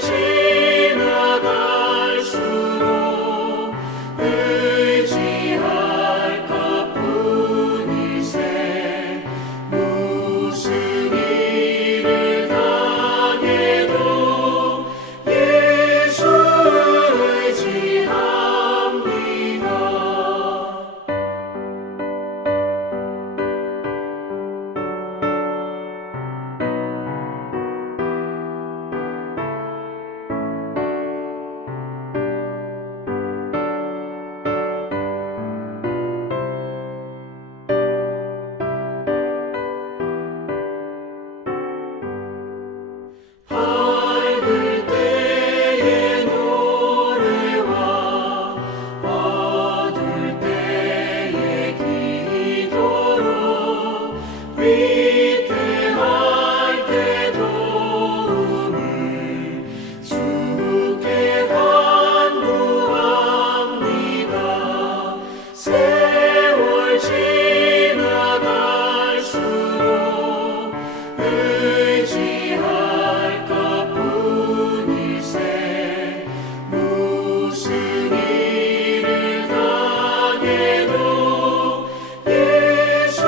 지나갈수록 의지할 것뿐일세. 무슨 일을 당해도 예수 의지합니다. 밝을 때의 노래와 어두울 때의 기도로 위태할 때 도움을 주께 간구합니다. 세월 지나갈수록 의지할 것뿐일세. 무슨 일을 당해도 예수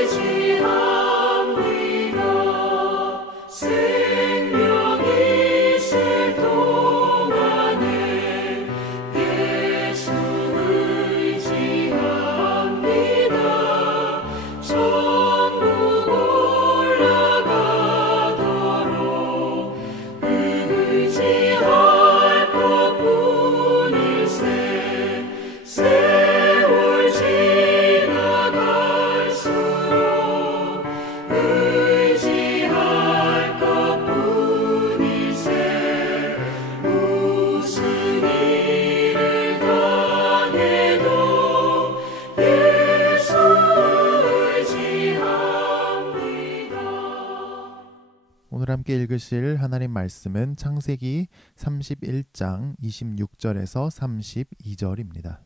의지합니다. 생명이 있을 동안에 예수 의지합니다. 천국 올라가도록 의지할 것뿐일세. 세월 지나갈수록 의지할 것뿐일세. 무슨 일을 당해도 예수 의지합니다. 오늘 함께 읽으실 하나님 말씀은 창세기 31장 26절에서 32절입니다.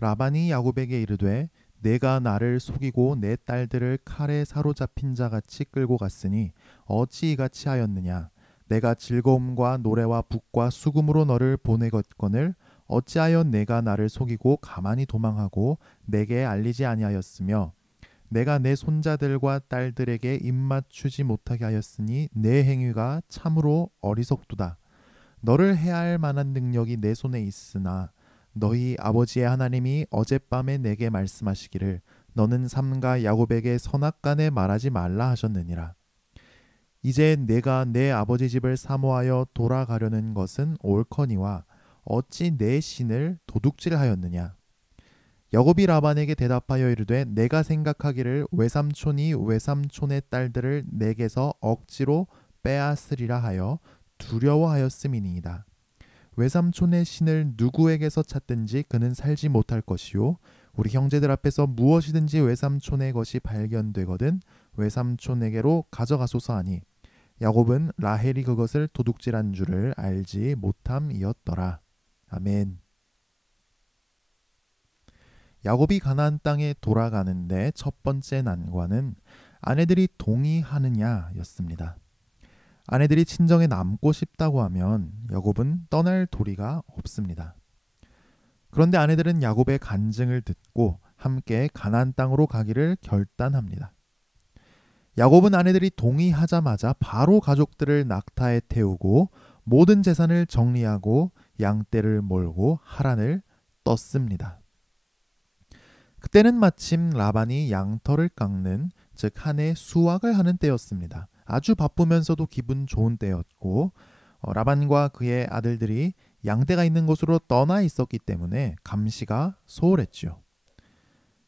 라반이 야곱에게 이르되 내가 나를 속이고 내 딸들을 칼에 사로잡힌 자 같이 끌고 갔으니 어찌 이같이 하였느냐. 내가 즐거움과 노래와 북과 수금으로 너를 보내겠거늘 어찌하여 내가 나를 속이고 가만히 도망하고 내게 알리지 아니하였으며 내가 내 손자들과 딸들에게 입맞추지 못하게 하였으니 내 행위가 참으로 어리석도다. 너를 해할 만한 능력이 내 손에 있으나 너희 아버지의 하나님이 어젯밤에 내게 말씀하시기를 너는 삼가 야곱에게 선악간에 말하지 말라 하셨느니라. 이제 내가 내 아버지 집을 사모하여 돌아가려는 것은 옳거니와 어찌 내 신을 도둑질하였느냐. 야곱이 라반에게 대답하여 이르되 내가 생각하기를 외삼촌이 외삼촌의 딸들을 내게서 억지로 빼앗으리라 하여 두려워하였음이니이다. 외삼촌의 신을 누구에게서 찾든지 그는 살지 못할 것이요 우리 형제들 앞에서 무엇이든지 외삼촌의 것이 발견되거든 외삼촌에게로 가져가소서 하니 야곱은 라헬이 그것을 도둑질한 줄을 알지 못함이었더라. 아멘. 야곱이 가나안 땅에 돌아가는데 첫 번째 난관은 아내들이 동의하느냐였습니다. 아내들이 친정에 남고 싶다고 하면 야곱은 떠날 도리가 없습니다. 그런데 아내들은 야곱의 간증을 듣고 함께 가나안 땅으로 가기를 결단합니다. 야곱은 아내들이 동의하자마자 바로 가족들을 낙타에 태우고 모든 재산을 정리하고 양떼를 몰고 하란을 떴습니다. 그때는 마침 라반이 양털을 깎는 즉 한 해 수확을 하는 때였습니다. 아주 바쁘면서도 기분 좋은 때였고 라반과 그의 아들들이 양떼가 있는 곳으로 떠나 있었기 때문에 감시가 소홀했죠.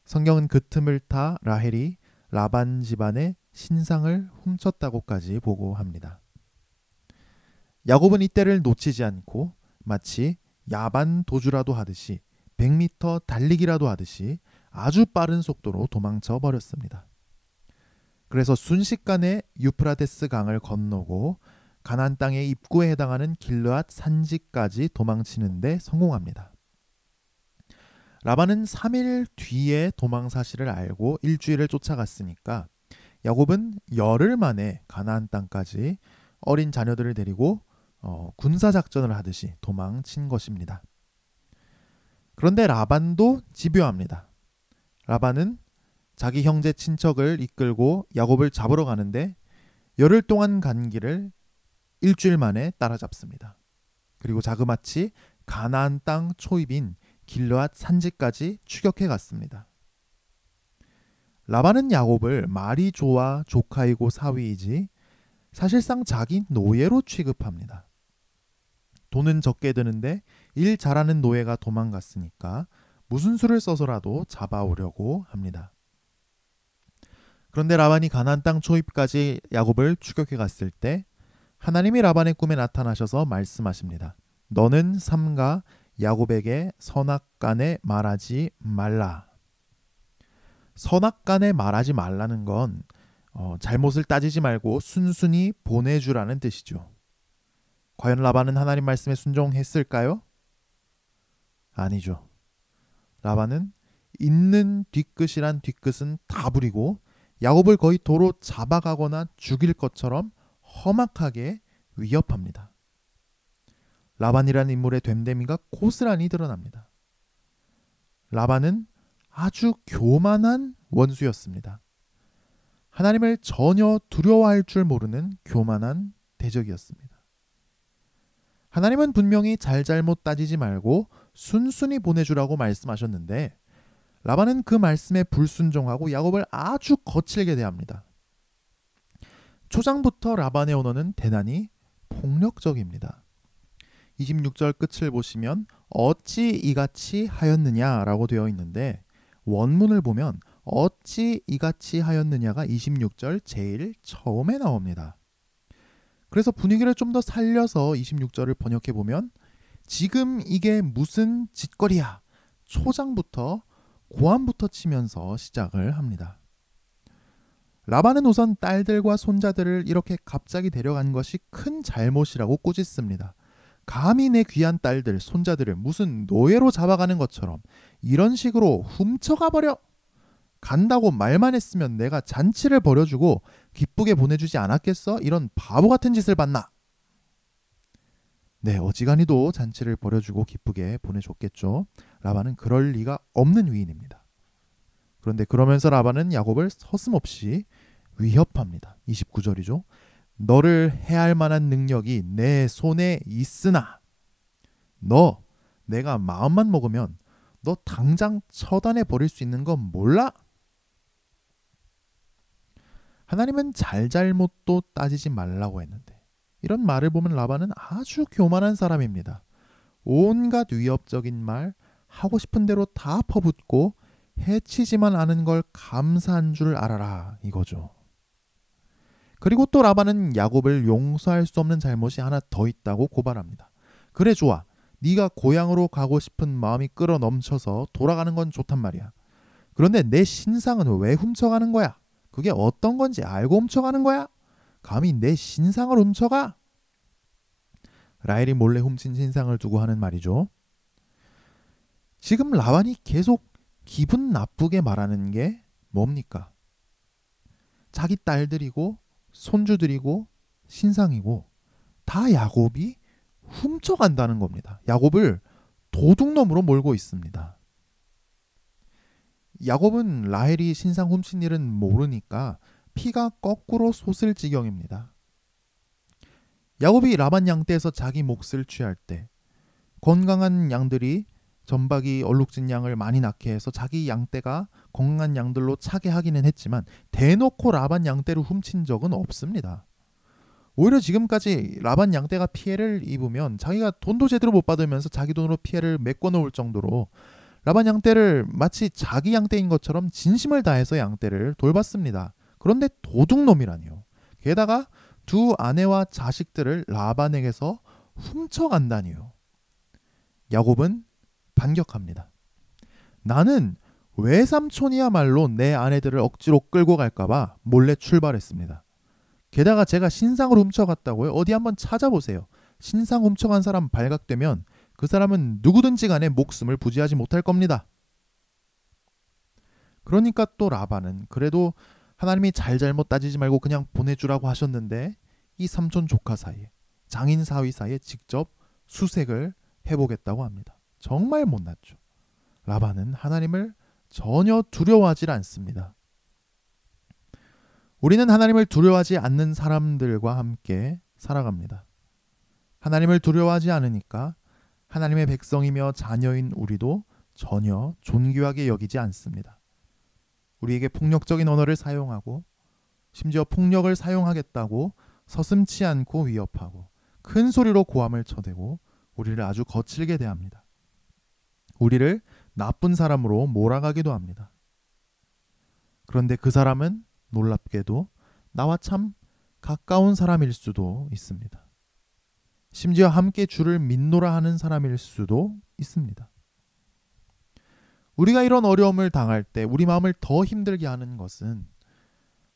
성경은 그 틈을 타 라헬이 라반 집안의 신상을 훔쳤다고까지 보고합니다. 야곱은 이때를 놓치지 않고 마치 야반 도주라도 하듯이 100m 달리기라도 하듯이 아주 빠른 속도로 도망쳐 버렸습니다. 그래서 순식간에 유프라테스 강을 건너고 가나안 땅의 입구에 해당하는 길르앗 산지까지 도망치는 데 성공합니다. 라반은 3일 뒤에 도망 사실을 알고 일주일을 쫓아갔으니까 야곱은 열흘 만에 가나안 땅까지 어린 자녀들을 데리고 군사작전을 하듯이 도망친 것입니다. 그런데 라반도 집요합니다. 라반은 자기 형제 친척을 이끌고 야곱을 잡으러 가는데 열흘 동안 간 길을 일주일 만에 따라잡습니다. 그리고 자그마치 가나안 땅 초입인 길르앗 산지까지 추격해 갔습니다. 라반은 야곱을 말이 좋아 조카이고 사위이지 사실상 자기 노예로 취급합니다. 돈은 적게 드는데 일 잘하는 노예가 도망갔으니까 무슨 수를 써서라도 잡아오려고 합니다. 그런데 라반이 가나안 땅 초입까지 야곱을 추격해 갔을 때 하나님이 라반의 꿈에 나타나셔서 말씀하십니다. 너는 삼가 야곱에게 선악간에 말하지 말라. 선악간에 말하지 말라는 건 잘못을 따지지 말고 순순히 보내주라는 뜻이죠. 과연 라반은 하나님 말씀에 순종했을까요? 아니죠. 라반은 있는 뒤끝이란 뒤끝은 다 부리고 야곱을 거의 도로 잡아가거나 죽일 것처럼 험악하게 위협합니다. 라반이라는 인물의 됨됨이가 고스란히 드러납니다. 라반은 아주 교만한 원수였습니다. 하나님을 전혀 두려워할 줄 모르는 교만한 대적이었습니다. 하나님은 분명히 잘잘못 따지지 말고 순순히 보내주라고 말씀하셨는데 라반은 그 말씀에 불순종하고 야곱을 아주 거칠게 대합니다. 초장부터 라반의 언어는 대단히 폭력적입니다. 26절 끝을 보시면 어찌 이같이 하였느냐라고 되어 있는데 원문을 보면 어찌 이같이 하였느냐가 26절 제일 처음에 나옵니다. 그래서 분위기를 좀 더 살려서 26절을 번역해 보면 지금 이게 무슨 짓거리야. 초장부터 고함부터 치면서 시작을 합니다. 라반은 우선 딸들과 손자들을 이렇게 갑자기 데려간 것이 큰 잘못이라고 꾸짖습니다. 감히 내 귀한 딸들, 손자들을 무슨 노예로 잡아가는 것처럼 이런 식으로 훔쳐가 버려. 간다고 말만 했으면 내가 잔치를 벌여주고 기쁘게 보내주지 않았겠어? 이런 바보 같은 짓을 봤나? 네, 어지간히도 잔치를 벌여주고 기쁘게 보내줬겠죠. 라반은 그럴 리가 없는 위인입니다. 그런데 그러면서 라반은 야곱을 서슴없이 위협합니다. 29절이죠. 너를 해할 만한 능력이 내 손에 있으나 너 내가 마음만 먹으면 너 당장 처단해 버릴 수 있는 건 몰라? 하나님은 잘잘못도 따지지 말라고 했는데 이런 말을 보면 라반은 아주 교만한 사람입니다. 온갖 위협적인 말 하고 싶은 대로 다 퍼붓고 해치지만 않은 걸 감사한 줄 알아라 이거죠. 그리고 또 라반은 야곱을 용서할 수 없는 잘못이 하나 더 있다고 고발합니다. 그래 좋아. 네가 고향으로 가고 싶은 마음이 끌어 넘쳐서 돌아가는 건 좋단 말이야. 그런데 내 신상은 왜 훔쳐가는 거야? 그게 어떤 건지 알고 훔쳐가는 거야? 감히 내 신상을 훔쳐가? 라헬이 몰래 훔친 신상을 두고 하는 말이죠. 지금 라반이 계속 기분 나쁘게 말하는 게 뭡니까? 자기 딸들이고 손주들이고 신상이고 다 야곱이 훔쳐간다는 겁니다. 야곱을 도둑놈으로 몰고 있습니다. 야곱은 라헬이 신상 훔친 일은 모르니까 피가 거꾸로 솟을 지경입니다. 야곱이 라반 양떼에서 자기 몫을 취할 때 건강한 양들이 전박이 얼룩진 양을 많이 낳게 해서 자기 양떼가 건강한 양들로 차게 하기는 했지만 대놓고 라반 양떼를 훔친 적은 없습니다. 오히려 지금까지 라반 양떼가 피해를 입으면 자기가 돈도 제대로 못 받으면서 자기 돈으로 피해를 메꿔놓을 정도로 라반 양떼를 마치 자기 양떼인 것처럼 진심을 다해서 양떼를 돌봤습니다. 그런데 도둑놈이라니요. 게다가 두 아내와 자식들을 라반에게서 훔쳐간다니요. 야곱은 반격합니다. 나는 외삼촌이야말로 내 아내들을 억지로 끌고 갈까봐 몰래 출발했습니다. 게다가 제가 신상을 훔쳐갔다고요? 어디 한번 찾아보세요. 신상 훔쳐간 사람 발각되면 그 사람은 누구든지 간에 목숨을 부지하지 못할 겁니다. 그러니까 또 라반은 그래도 하나님이 잘잘못 따지지 말고 그냥 보내주라고 하셨는데 이 삼촌 조카 사이에, 장인 사위 사이에 직접 수색을 해보겠다고 합니다. 정말 못났죠. 라반은 하나님을 전혀 두려워하지 않습니다. 우리는 하나님을 두려워하지 않는 사람들과 함께 살아갑니다. 하나님을 두려워하지 않으니까 하나님의 백성이며 자녀인 우리도 전혀 존귀하게 여기지 않습니다. 우리에게 폭력적인 언어를 사용하고 심지어 폭력을 사용하겠다고 서슴지 않고 위협하고 큰 소리로 고함을 쳐대고 우리를 아주 거칠게 대합니다. 우리를 나쁜 사람으로 몰아가기도 합니다. 그런데 그 사람은 놀랍게도 나와 참 가까운 사람일 수도 있습니다. 심지어 함께 주를 믿노라 하는 사람일 수도 있습니다. 우리가 이런 어려움을 당할 때 우리 마음을 더 힘들게 하는 것은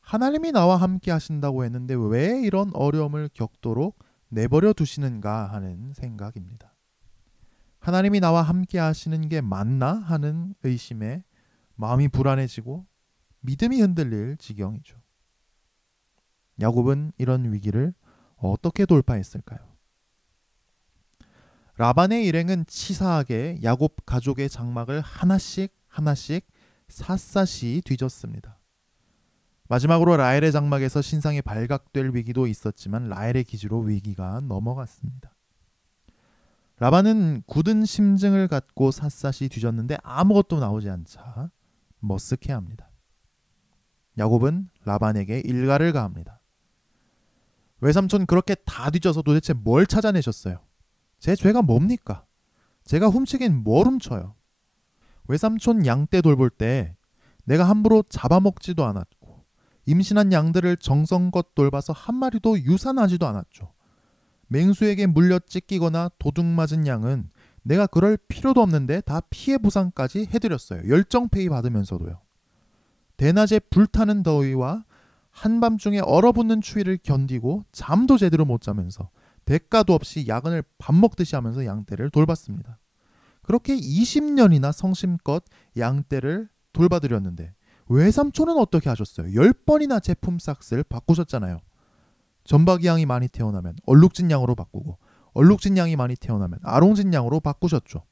하나님이 나와 함께 하신다고 했는데 왜 이런 어려움을 겪도록 내버려 두시는가 하는 생각입니다. 하나님이 나와 함께 하시는 게 맞나 하는 의심에 마음이 불안해지고 믿음이 흔들릴 지경이죠. 야곱은 이런 위기를 어떻게 돌파했을까요? 라반의 일행은 치사하게 야곱 가족의 장막을 하나씩 샅샅이 뒤졌습니다. 마지막으로 라헬의 장막에서 신상이 발각될 위기도 있었지만 라헬의 기지로 위기가 넘어갔습니다. 라반은 굳은 심증을 갖고 샅샅이 뒤졌는데 아무것도 나오지 않자 머쓱해합니다. 야곱은 라반에게 일가를 가합니다. 외삼촌 그렇게 다 뒤져서 도대체 뭘 찾아내셨어요? 제 죄가 뭡니까? 제가 훔치긴 뭘 훔쳐요? 외삼촌 양떼 돌볼 때 내가 함부로 잡아먹지도 않았고 임신한 양들을 정성껏 돌봐서 한 마리도 유산하지도 않았죠. 맹수에게 물려 찢기거나 도둑 맞은 양은 내가 그럴 필요도 없는데 다 피해 보상까지 해드렸어요. 열정페이 받으면서도요. 대낮에 불타는 더위와 한밤중에 얼어붙는 추위를 견디고 잠도 제대로 못 자면서 대가도 없이 야근을 밥 먹듯이 하면서 양떼를 돌봤습니다. 그렇게 20년이나 성심껏 양떼를 돌봐드렸는데 외삼촌은 어떻게 하셨어요? 10번이나 제품 싹스를 바꾸셨잖아요. 점박이 양이 많이 태어나면 얼룩진 양으로 바꾸고 얼룩진 양이 많이 태어나면 아롱진 양으로 바꾸셨죠.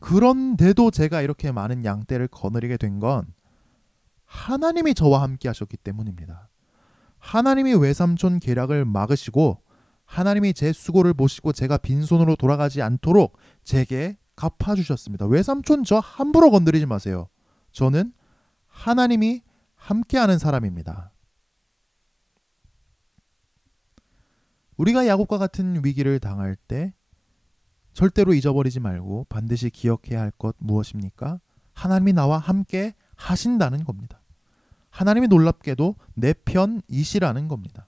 그런데도 제가 이렇게 많은 양떼를 거느리게 된 건 하나님이 저와 함께 하셨기 때문입니다. 하나님이 외삼촌 계략을 막으시고 하나님이 제 수고를 보시고 제가 빈손으로 돌아가지 않도록 제게 갚아주셨습니다. 외삼촌 저 함부로 건드리지 마세요. 저는 하나님이 함께하는 사람입니다. 우리가 야곱과 같은 위기를 당할 때 절대로 잊어버리지 말고 반드시 기억해야 할 것 무엇입니까? 하나님이 나와 함께 하신다는 겁니다. 하나님이 놀랍게도 내 편이시라는 겁니다.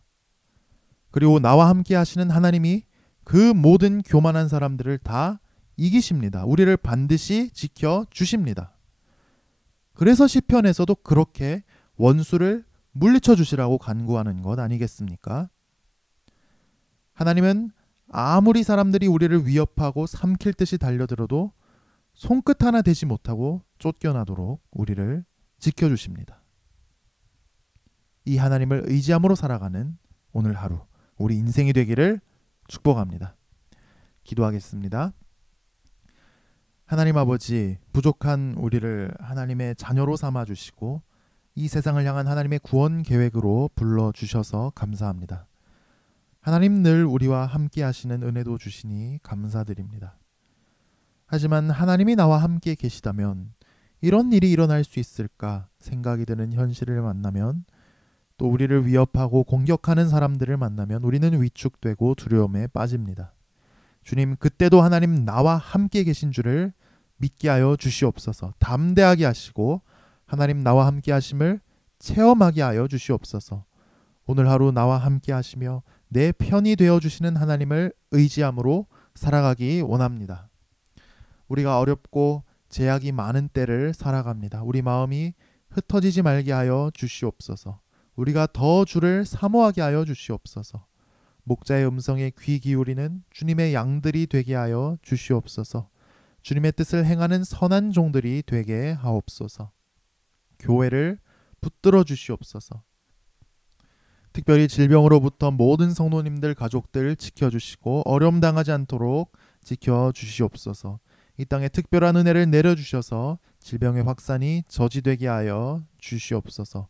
그리고 나와 함께 하시는 하나님이 그 모든 교만한 사람들을 다 이기십니다. 우리를 반드시 지켜주십니다. 그래서 시편에서도 그렇게 원수를 물리쳐 주시라고 간구하는 것 아니겠습니까? 하나님은 아무리 사람들이 우리를 위협하고 삼킬 듯이 달려들어도 손끝 하나 대지 못하고 쫓겨나도록 우리를 지켜주십니다. 이 하나님을 의지함으로 살아가는 오늘 하루 우리 인생이 되기를 축복합니다. 기도하겠습니다. 하나님 아버지, 부족한 우리를 하나님의 자녀로 삼아주시고 이 세상을 향한 하나님의 구원 계획으로 불러주셔서 감사합니다. 하나님 늘 우리와 함께 하시는 은혜도 주시니 감사드립니다. 하지만 하나님이 나와 함께 계시다면 이런 일이 일어날 수 있을까 생각이 드는 현실을 만나면 또 우리를 위협하고 공격하는 사람들을 만나면 우리는 위축되고 두려움에 빠집니다. 주님, 그때도 하나님 나와 함께 계신 줄을 믿게 하여 주시옵소서. 담대하게 하시고 하나님 나와 함께 하심을 체험하게 하여 주시옵소서. 오늘 하루 나와 함께 하시며 내 편이 되어주시는 하나님을 의지함으로 살아가기 원합니다. 우리가 어렵고 제약이 많은 때를 살아갑니다. 우리 마음이 흩어지지 말게 하여 주시옵소서. 우리가 더 주를 사모하게 하여 주시옵소서. 목자의 음성에 귀 기울이는 주님의 양들이 되게 하여 주시옵소서. 주님의 뜻을 행하는 선한 종들이 되게 하옵소서. 교회를 붙들어 주시옵소서. 특별히 질병으로부터 모든 성도님들 가족들 지켜주시고 어려움 당하지 않도록 지켜주시옵소서. 이 땅에 특별한 은혜를 내려주셔서 질병의 확산이 저지되게 하여 주시옵소서.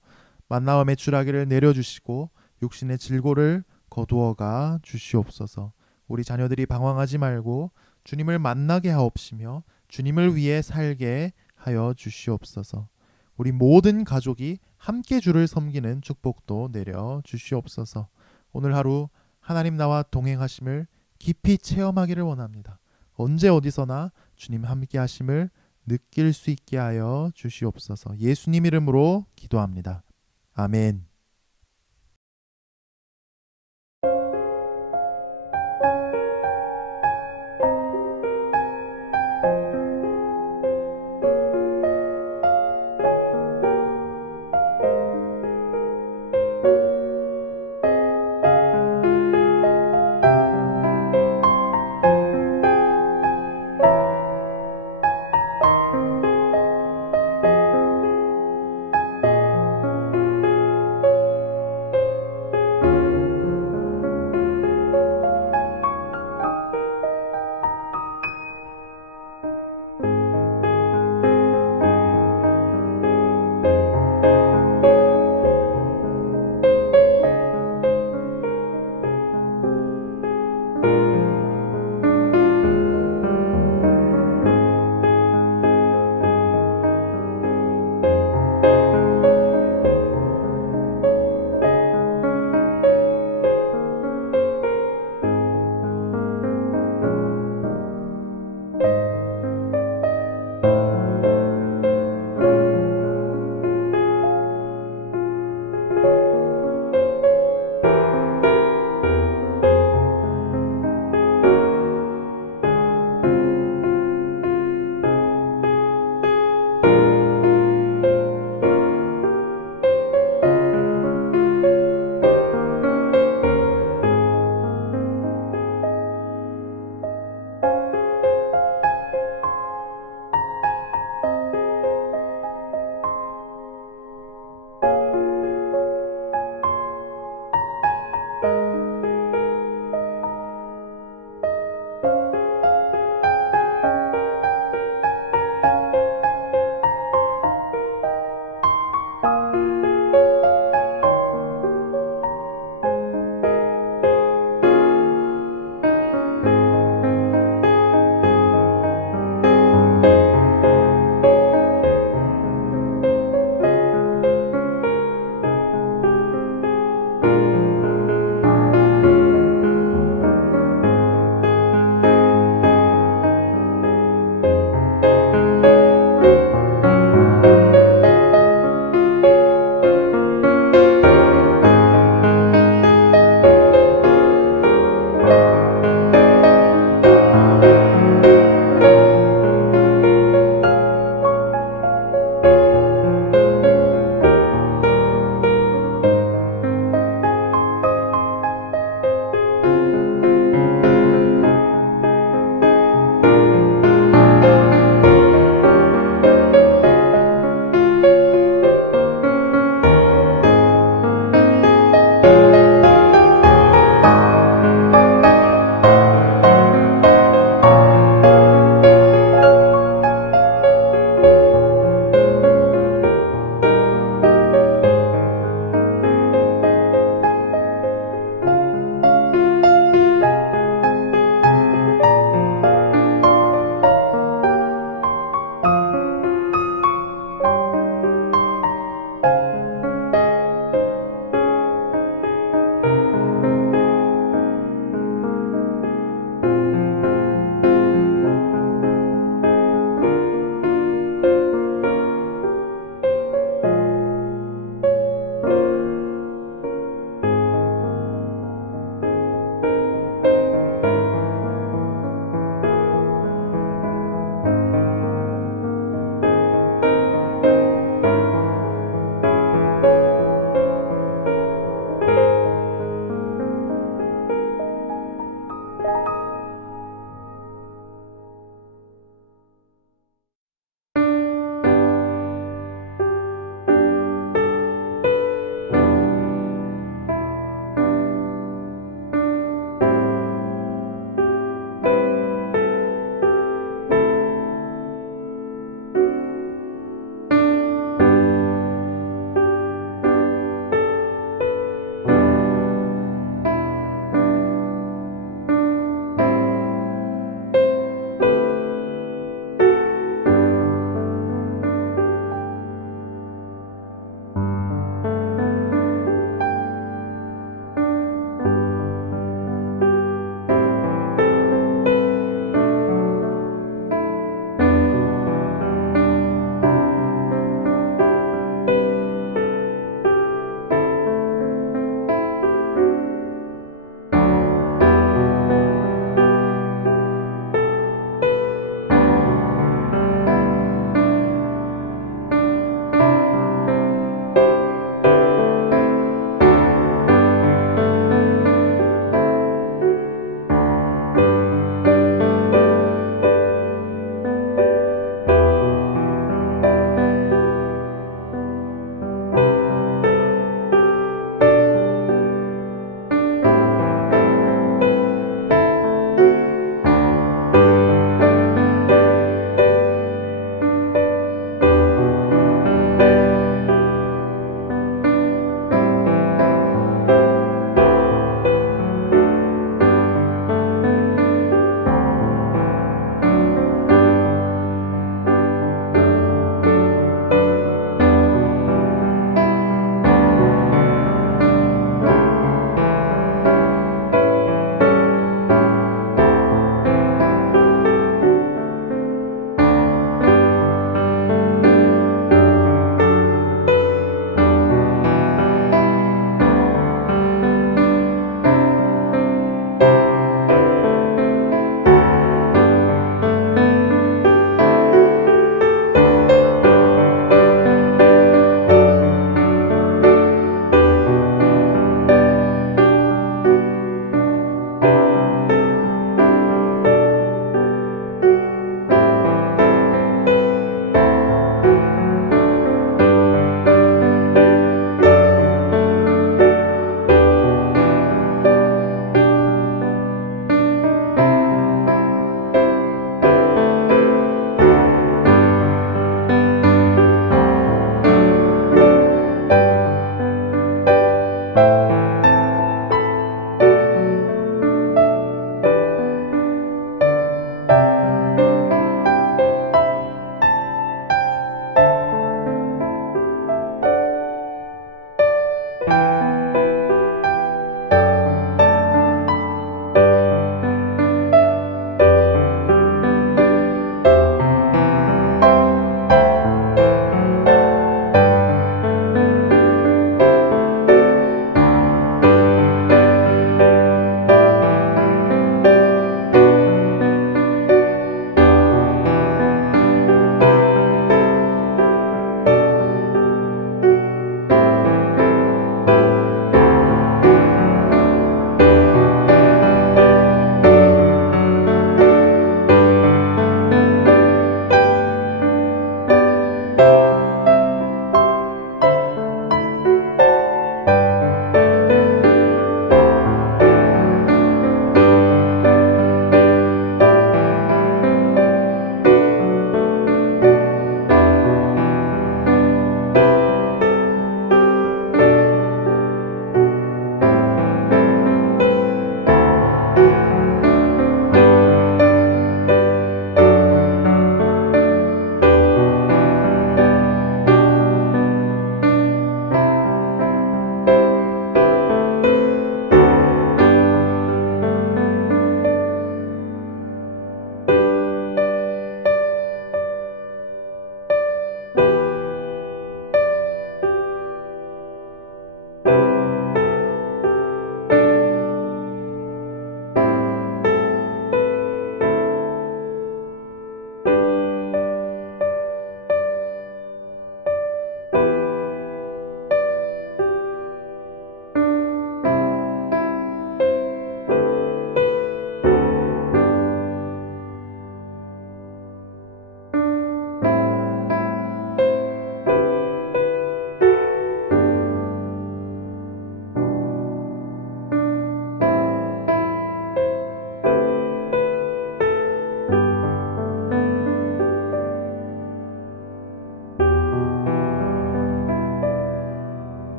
만나와 매출하기를 내려주시고 육신의 질고를 거두어가 주시옵소서. 우리 자녀들이 방황하지 말고 주님을 만나게 하옵시며 주님을 위해 살게 하여 주시옵소서. 우리 모든 가족이 함께 주를 섬기는 축복도 내려 주시옵소서. 오늘 하루 하나님 나와 동행하심을 깊이 체험하기를 원합니다. 언제 어디서나 주님 함께 하심을 느낄 수 있게 하여 주시옵소서. 예수님 이름으로 기도합니다. 아멘.